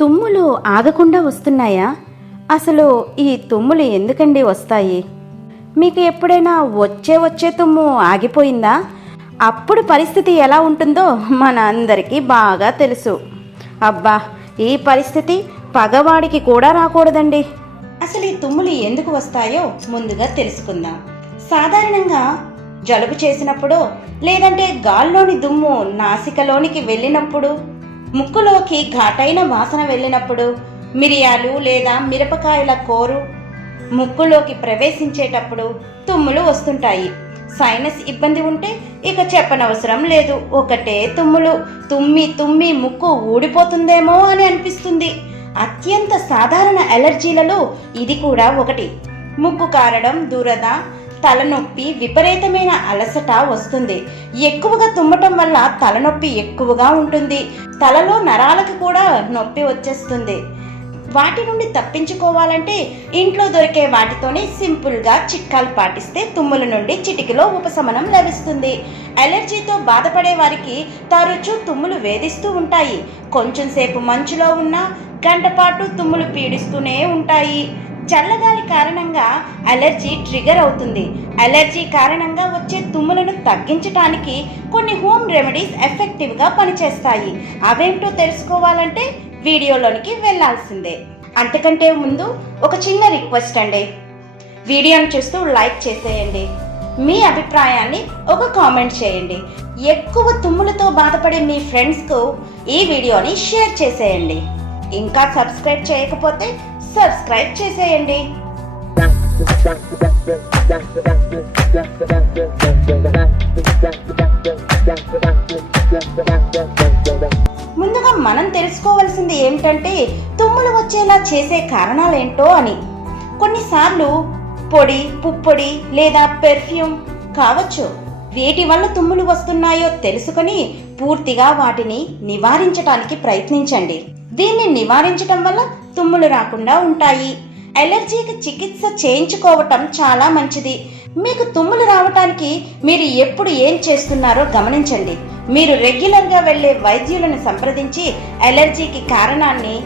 తుమ్ములు ఆగకుండా వస్తున్నాయా? అసలు ఈ తుమ్ములు ఎందుకండి వస్తాయి? మీకు ఎప్పుడైనా వచ్చే తుమ్ము ఆగిపోయిందా? అప్పుడు పరిస్థితి ఎలా ఉంటుందో మన అందరికీ బాగా తెలుసు. అబ్బా, ఈ పరిస్థితి పగవాడికి కూడా రాకూడదండి. అసలు ఈ తుమ్ములు ఎందుకు వస్తాయో ముందుగా తెలుసుకుందాం. సాధారణంగా జలుబు చేసినప్పుడు, లేదంటే గాల్లోని దుమ్ము నాసికలోనికి వెళ్ళినప్పుడు, ముక్కులోకి ఘాటైన వాసన వెళ్ళినప్పుడు, మిరియాలు లేదా మిరపకాయల కోరు ముక్కులోకి ప్రవేశించేటప్పుడు తుమ్ములు వస్తుంటాయి. సైనస్ ఇబ్బంది ఉంటే ఇక చెప్పనవసరం లేదు. ఒకటే తుమ్ములు, తుమ్మి ముక్కు ఊడిపోతుందేమో అని అనిపిస్తుంది. అత్యంత సాధారణ అలర్జీలలో ఇది కూడా ఒకటి. ముక్కు కారడం, దురద, తలనొప్పి, విపరీతమైన అలసట వస్తుంది. ఎక్కువగా తుమ్మటం వల్ల తలనొప్పి ఎక్కువగా ఉంటుంది. తలలో నరాలకు కూడా నొప్పి వచ్చేస్తుంది. వాటి నుండి తప్పించుకోవాలంటే ఇంట్లో దొరికే వాటితోనే సింపుల్గా చిట్కాలు పాటిస్తే తుమ్ముల నుండి చిటికలో ఉపశమనం లభిస్తుంది. అలర్జీతో బాధపడే వారికి తరచూ తుమ్ములు వేధిస్తూ ఉంటాయి. కొంచెం సేపు మంచులో ఉన్న గంట పాటు తుమ్ములు పీడిస్తూనే ఉంటాయి. చల్లగాలి కారణంగా అలర్జీ ట్రిగర్ అవుతుంది. అలర్జీ కారణంగా వచ్చే తుమ్ములను తగ్గించడానికి కొన్ని హోమ్ రెమెడీస్ ఎఫెక్టివ్గా పనిచేస్తాయి. అవేంటో తెలుసుకోవాలంటే వీడియోలోనికి వెళ్ళాల్సిందే. అంతకంటే ముందు ఒక చిన్న రిక్వెస్ట్ అండి. వీడియోను చూస్తూ లైక్ చేసేయండి. మీ అభిప్రాయాన్ని ఒక కామెంట్ చేయండి. ఎక్కువ తుమ్ములతో బాధపడే మీ ఫ్రెండ్స్కు ఈ వీడియోని షేర్ చేసేయండి. ఇంకా సబ్స్క్రైబ్ చేయకపోతే సబ్స్క్రైబ్ చేసేయండి. ముందుగా మనం తెలుసుకోవాల్సింది ఏమిటంటే తుమ్ములు వచ్చేలా చేసే కారణాలేంటో అని. కొన్నిసార్లు పొడి, పుప్పొడి లేదా పెర్ఫ్యూమ్ కావచ్చు. వేటి వల్ల తుమ్ములు వస్తున్నాయో తెలుసుకొని పూర్తిగా వాటిని నివారించడానికి ప్రయత్నించండి. దీన్ని నివారించడం వల్ల తుమ్ములు రాకుండా ఉంటాయి. అలర్జీకి చికిత్స చేయించుకోవటం చాలా మంచిది. మీకు తుమ్ములు రావటానికి మీరు ఎప్పుడు ఏం చేస్తున్నారో గమనించండి. మీరు రెగ్యులర్గా వెళ్ళే వైద్యులను సంప్రదించి అలర్జీకి కారణాన్ని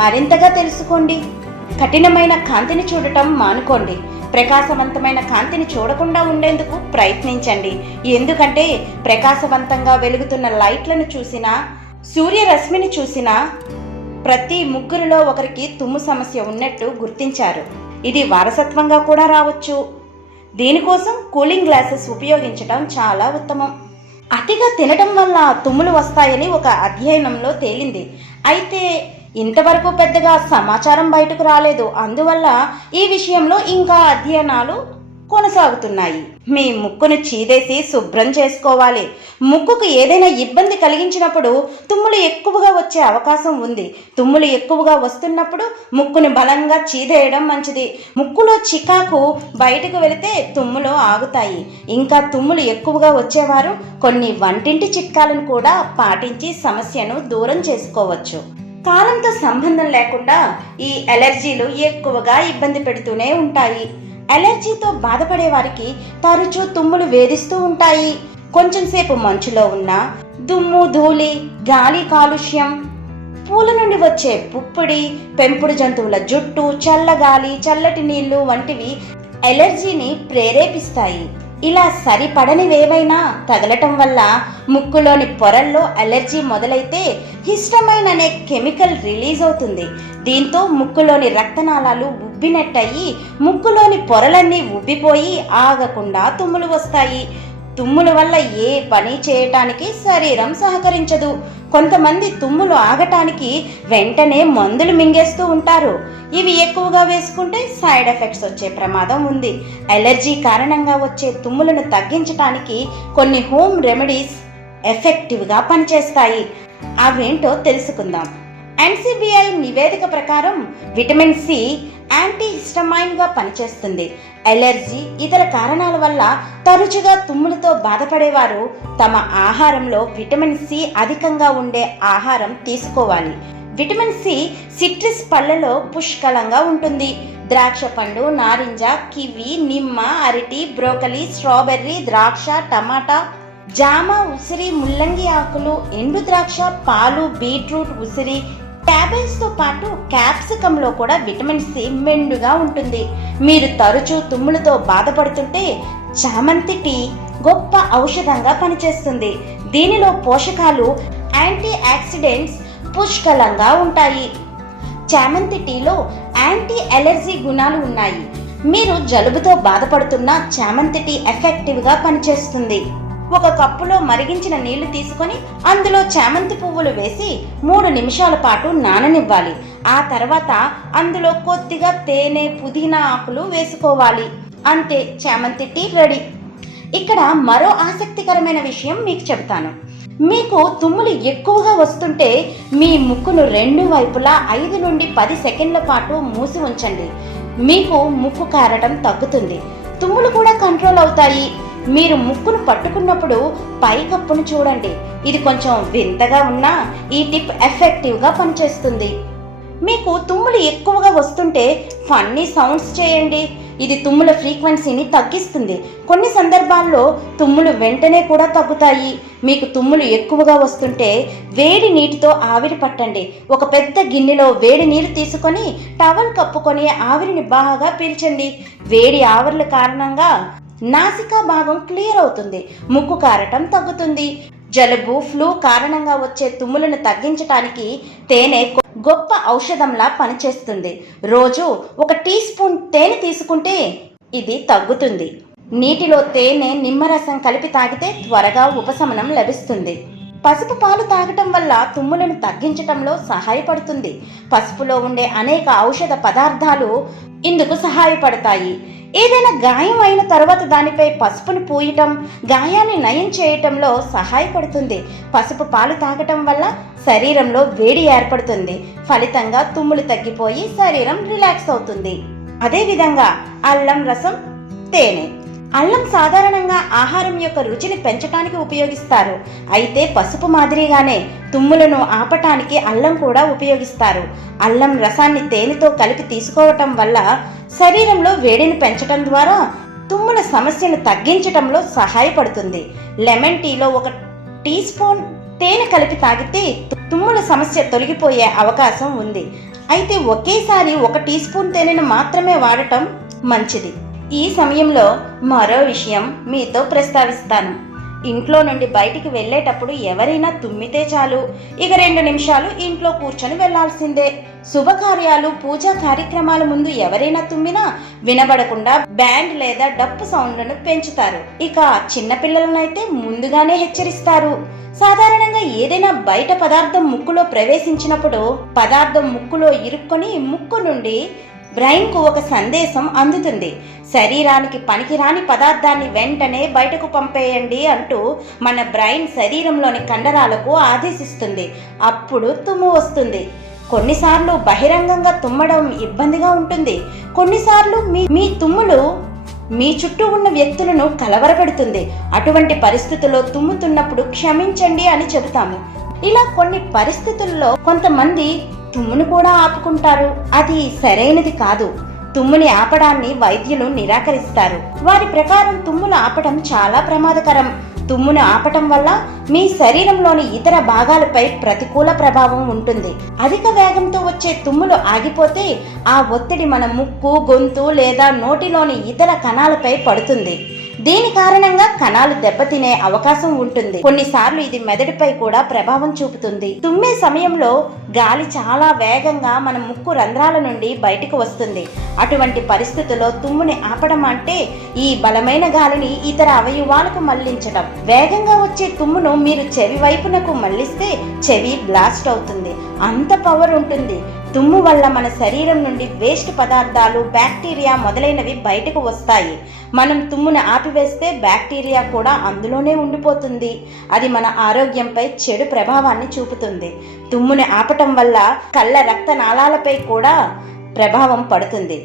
మరింతగా తెలుసుకోండి. కఠినమైన కాంతిని చూడటం మానుకోండి. ప్రకాశవంతమైన కాంతిని చూడకుండా ఉండేందుకు ప్రయత్నించండి. ఎందుకంటే ప్రకాశవంతంగా వెలుగుతున్న లైట్లను చూసినా, సూర్యరశ్మిని చూసినా ప్రతి ముగ్గురిలో ఒకరికి తుమ్ము సమస్య ఉన్నట్టు గుర్తించారు. ఇది వారసత్వంగా కూడా రావచ్చు. దీనికోసం కూలింగ్ గ్లాసెస్ ఉపయోగించడం చాలా ఉత్తమం. అతిగా తినడం వల్ల తుమ్ములు వస్తాయని ఒక అధ్యయనంలో తేలింది. అయితే ఇంతవరకు పెద్దగా సమాచారం బయటకు రాలేదు. అందువల్ల ఈ విషయంలో ఇంకా అధ్యయనాలు కొనసాగుతున్నాయి. మీ ముక్కును చీదేసి శుభ్రం చేసుకోవాలి. ముక్కుకు ఏదైనా ఇబ్బంది కలిగించినప్పుడు తుమ్ములు ఎక్కువగా వచ్చే అవకాశం ఉంది. తుమ్ములు ఎక్కువగా వస్తున్నప్పుడు ముక్కును బలంగా చీదేయడం మంచిది. ముక్కులో చికాకు బయటకు వెళితే తుమ్ములు ఆగుతాయి. ఇంకా తుమ్ములు ఎక్కువగా వచ్చేవారు కొన్ని వంటింటి చిట్కాలను కూడా పాటించి సమస్యను దూరం చేసుకోవచ్చు. కాలంతో సంబంధం లేకుండా ఈ అలర్జీలు ఎక్కువగా ఇబ్బంది పెడుతూనే ఉంటాయి. అలర్జీతో బాధపడే వారికి తరచూ తుమ్ములు వేధిస్తూ ఉంటాయి. కొంచెం సేపు మంచులో ఉన్న దుమ్ము, ధూళి, గాలి కాలుష్యం, పూల నుండి వచ్చే పుప్పొడి, పెంపుడు జంతువుల జుట్టు, చల్లగాలి, చల్లటి నీళ్లు వంటివి అలర్జీని ప్రేరేపిస్తాయి. ఇలా సరిపడనివేవైనా తగలటం వల్ల ముక్కులోని పొరల్లో అలర్జీ మొదలైతే హిస్టమైన్ అనే కెమికల్ రిలీజ్ అవుతుంది. దీంతో ముక్కులోని రక్తనాళాలు ఉబ్బినట్టయి ముక్కులోని పొరలన్నీ ఉబ్బిపోయి ఆగకుండా తుమ్ములు వస్తాయి. తుమ్ముల వల్ల ఏ పని చేయటానికి శరీరం సహకరించదు. కొంతమంది తుమ్ములు ఆగటానికి వెంటనే మందులు మింగేస్తూ ఉంటారు. ఇవి ఎక్కువగా వేసుకుంటే సైడ్ ఎఫెక్ట్స్ వచ్చే ప్రమాదం ఉంది. అలర్జీ కారణంగా వచ్చే తుమ్ములను తగ్గించడానికి కొన్ని హోమ్ రెమెడీస్ ఎఫెక్టివ్గా పనిచేస్తాయి. అవేంటో తెలుసుకుందాం. NCBI నివేదిక ప్రకారం విటమిన్ సి యాంటీహిస్టమైన్గా పనిచేస్తుంది. అలర్జీ, ఇతర కారణాల వల్ల తరచుగా తుమ్ములతో బాధపడేవారు తమ ఆహారంలో విటమిన్ సి అధికంగా ఉండే ఆహారం తీసుకోవాలి. విటమిన్ సి సిట్రస్ పళ్ళలో పుష్కలంగా ఉంటుంది. ద్రాక్ష పండు, నారింజ, కివి, నిమ్మ, అరటి, బ్రోకలీ, స్ట్రాబెర్రీ, ద్రాక్ష, టమాటా, జామ, ఉసిరి, ముల్లంగి ఆకులు, ఎండు ద్రాక్ష, పాలు, బీట్రూట్, ఉసిరి, క్యాబేజ్తో పాటు క్యాప్సికంలో కూడా విటమిన్ సి మెండుగా ఉంటుంది. మీరు తరచూ తుమ్ములతో బాధపడుతుంటే చామంతి టీ గొప్ప ఔషధంగా పనిచేస్తుంది. దీనిలో పోషకాలు, యాంటీ ఆక్సిడెంట్స్ పుష్కలంగా ఉంటాయి. చామంతి టీలో యాంటీ అలర్జీ గుణాలు ఉన్నాయి. మీరు జలుబుతో బాధపడుతున్న చామంతి టీ ఎఫెక్టివ్గా పనిచేస్తుంది. ఒక కప్పులో మరిగించిన నీళ్లు తీసుకొని అందులో చామంతి పువ్వులు వేసి 3 నిమిషాల పాటు నాననివ్వాలి. ఆ తర్వాత అందులో కొద్దిగా తేనె, పుదీనా ఆకులు వేసుకోవాలి. అంతే, చామంతి టీ రెడీ. ఇక్కడ మరో ఆసక్తికరమైన విషయం మీకు చెబుతాను. మీకు తుమ్ములు ఎక్కువగా వస్తుంటే మీ ముక్కును 2 వైపులా 5 నుండి 10 సెకండ్ల పాటు మూసి ఉంచండి. మీకు ముక్కు కారడం తగ్గుతుంది. తుమ్ములు కూడా కంట్రోల్ అవుతాయి. మీరు ముక్కును పట్టుకున్నప్పుడు పై కప్పును చూడండి. ఇది కొంచెం వింతగా ఉన్నా ఈ టిప్ ఎఫెక్టివ్గా పనిచేస్తుంది. మీకు తుమ్ములు ఎక్కువగా వస్తుంటే ఫన్నీ సౌండ్స్ చేయండి. ఇది తుమ్ముల ఫ్రీక్వెన్సీని తగ్గిస్తుంది. కొన్ని సందర్భాల్లో తుమ్ములు వెంటనే కూడా తగ్గుతాయి. మీకు తుమ్ములు ఎక్కువగా వస్తుంటే వేడి నీటితో ఆవిరి పట్టండి. ఒక పెద్ద గిన్నెలో వేడి నీరు తీసుకొని టవల్ కప్పుకొని ఆవిరిని బాగా పీల్చండి. వేడి ఆవిర్ల కారణంగా నాసికా భాగం క్లియర్ అవుతుంది. ముక్కు కారటం తగ్గుతుంది. జలుబు, ఫ్లూ కారణంగా వచ్చే తుమ్ములను తగ్గించడానికి తేనె గొప్ప ఔషధంలా పనిచేస్తుంది. రోజు 1 టీ స్పూన్ తేనె తీసుకుంటే ఇది తగ్గుతుంది. నీటిలో తేనె, నిమ్మరసం కలిపి తాగితే త్వరగా ఉపశమనం లభిస్తుంది. పసుపు పాలు తాగటం వల్ల తుమ్ములను తగ్గించటంలో సహాయపడుతుంది. పసుపులో ఉండే అనేక ఔషధ పదార్థాలు ఇందుకు సహాయపడతాయి. ఏదైనా గాయం అయిన తర్వాత దానిపై పసుపును పూయటం గాయాన్ని నయం చేయటంలో సహాయపడుతుంది. పసుపు పాలు తాగటం వల్ల శరీరంలో వేడి ఏర్పడుతుంది. ఫలితంగా తుమ్ములు తగ్గిపోయి శరీరం రిలాక్స్ అవుతుంది. అదేవిధంగా అల్లం రసం, తేనె. అల్లం సాధారణంగా ఆహారం యొక్క రుచిని పెంచడానికి ఉపయోగిస్తారు. అయితే పసుపు మాదిరిగానే తుమ్ములను ఆపటానికి అల్లం కూడా ఉపయోగిస్తారు. అల్లం రసాన్ని తేనెతో కలిపి తీసుకోవటం వల్ల శరీరంలో వేడిని పెంచటం ద్వారా తుమ్ముల సమస్యను తగ్గించటంలో సహాయపడుతుంది. లెమన్ టీలో 1 టీ స్పూన్ తేనె కలిపి తాగితే తుమ్ముల సమస్య తొలగిపోయే అవకాశం ఉంది. అయితే ఒకేసారి 1 టీ స్పూన్ తేనెను మాత్రమే వాడటం మంచిది. ఈ సమయంలో మరో విషయం మీతో ప్రస్తావిస్తాను. ఇంట్లో నుండి బయటికి వెళ్ళేటప్పుడు ఎవరైనా తుమ్మితే చాలు, ఇక 2 నిమిషాలు ఇంట్లో కూర్చొని వెళ్లాల్సిందే. శుభకార్యాలు, పూజా కార్యక్రమాల ముందు ఎవరైనా తుమ్మినా వినబడకుండా బ్యాండ్ లేదా డప్పు సౌండ్లను పెంచుతారు. ఇక చిన్నపిల్లలనైతే ముందుగానే హెచ్చరిస్తారు. సాధారణంగా ఏదైనా బయట పదార్థం ముక్కులో ప్రవేశించినప్పుడు పదార్థం ముక్కులో ఇరుక్కొని ముక్కు నుండి బ్రెయిన్కు ఒక సందేశం అందుతుంది. శరీరానికి పనికిరాని పదార్థాన్ని వెంటనే బయటకు పంపేయండి అంటూ మన బ్రెయిన్ శరీరంలోని కండరాలకు ఆదేశిస్తుంది. అప్పుడు తుమ్ము వస్తుంది. కొన్నిసార్లు బహిరంగంగా తుమ్మడం ఇబ్బందిగా ఉంటుంది. కొన్నిసార్లు మీ తుమ్ములు మీ చుట్టూ ఉన్న వ్యక్తులను కలవరపెడుతుంది. అటువంటి పరిస్థితుల్లో తుమ్ముతున్నప్పుడు క్షమించండి అని చెబుతాము. ఇలా కొన్ని పరిస్థితుల్లో కొంతమంది తుమ్మును కూడా ఆపుకుంటారు. అది సరైనది కాదు. తుమ్ముని ఆపడాన్ని వైద్యులు నిరాకరిస్తారు. వారి ప్రకారం తుమ్మును ఆపడం చాలా ప్రమాదకరం. తుమ్మును ఆపటం వల్ల మీ శరీరంలోని ఇతర భాగాలపై ప్రతికూల ప్రభావం ఉంటుంది. అధిక వేగంతో వచ్చే తుమ్ములు ఆగిపోతే ఆ ఒత్తిడి మన ముక్కు, గొంతు లేదా నోటిలోని ఇతర కణాలపై పడుతుంది. దీని కారణంగా కణాలు దెబ్బతినే అవకాశం ఉంటుంది. కొన్నిసార్లు ఇది మెదడుపై కూడా ప్రభావం చూపుతుంది. తుమ్మే సమయంలో గాలి చాలా వేగంగా మన ముక్కు రంధ్రాల నుండి బయటకు వస్తుంది. అటువంటి పరిస్థితుల్లో తుమ్ముని ఆపడం అంటే ఈ బలమైన గాలిని ఇతర అవయవాలకు మళ్లించడం. వేగంగా వచ్చే తుమ్మును మీరు చెవి వైపునకు మళ్లిస్తే చెవి బ్లాస్ట్ అవుతుంది. అంత పవర్ ఉంటుంది. తుమ్ము వల్ల మన శరీరం నుండి వేస్ట్ పదార్థాలు, బ్యాక్టీరియా మొదలైనవి బయటకు వస్తాయి. మనం తుమ్మును ఆపివేస్తే బ్యాక్టీరియా కూడా అందులోనే ఉండిపోతుంది. అది మన ఆరోగ్యంపై చెడు ప్రభావాన్ని చూపుతుంది. తుమ్మును ఆపటం వల్ల కళ్ళ రక్తనాళాలపై కూడా ప్రభావం పడుతుంది.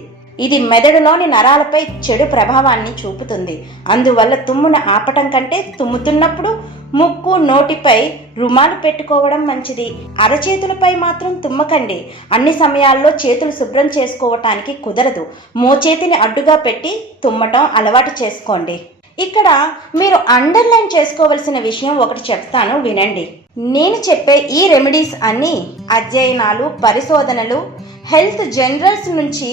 ఇది మెదడులోని నరాలపై చెడు ప్రభావాన్ని చూపుతుంది. అందువల్ల తుమ్మును ఆపటం కంటే తుమ్ముతున్నప్పుడు ముక్కు, నోటిపై రుమాలు పెట్టుకోవడం మంచిది. అరచేతులపై మాత్రం తుమ్మకండి. అన్ని సమయాల్లో చేతులు శుభ్రం చేసుకోవటానికి కుదరదు. మోచేతిని అడ్డుగా పెట్టి తుమ్మటం అలవాటు చేసుకోండి. ఇక్కడ మీరు అండర్లైన్ చేసుకోవలసిన విషయం ఒకటి చెప్తాను, వినండి. నేను చెప్పే ఈ రెమెడీస్ అన్నీ అధ్యయనాలు, పరిశోధనలు, హెల్త్ జనరల్స్ నుంచి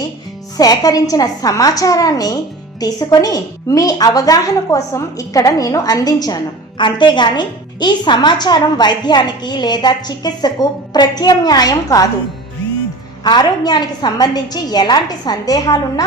సేకరించిన సమాచారాన్ని తీసుకొని మీ అవగాహన కోసం ఇక్కడ నేను అందించాను. అంతేగాని ఈ సమాచారం వైద్యానికి లేదా చికిత్సకు ప్రత్యామ్నాయం కాదు. ఆరోగ్యానికి సంబంధించి ఎలాంటి సందేహాలున్నా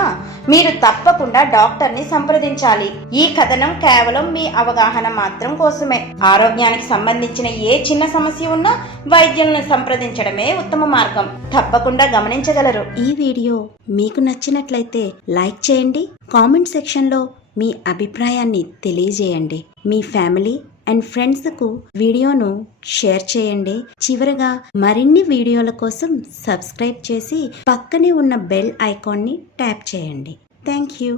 మీరు తప్పకుండా డాక్టర్ని సంప్రదించాలి. ఈ కథనం కేవలం మీ అవగాహన మాత్రం కోసమే. ఆరోగ్యానికి సంబంధించిన ఏ చిన్న సమస్య ఉన్నా వైద్యులను సంప్రదించడమే ఉత్తమ మార్గం. తప్పకుండా గమనించగలరు. ఈ వీడియో మీకు నచ్చినట్లయితే లైక్ చేయండి, కామెంట్ సెక్షన్లో మీ అభిప్రాయాన్ని తెలియజేయండి. మీ ఫ్యామిలీ అండ్ ఫ్రెండ్స్కు వీడియోను షేర్ చేయండి. చివరగా మరిన్ని వీడియోల కోసం సబ్స్క్రైబ్ చేసి పక్కనే ఉన్న బెల్ ఐకాన్ని ట్యాప్ చేయండి. Thank you.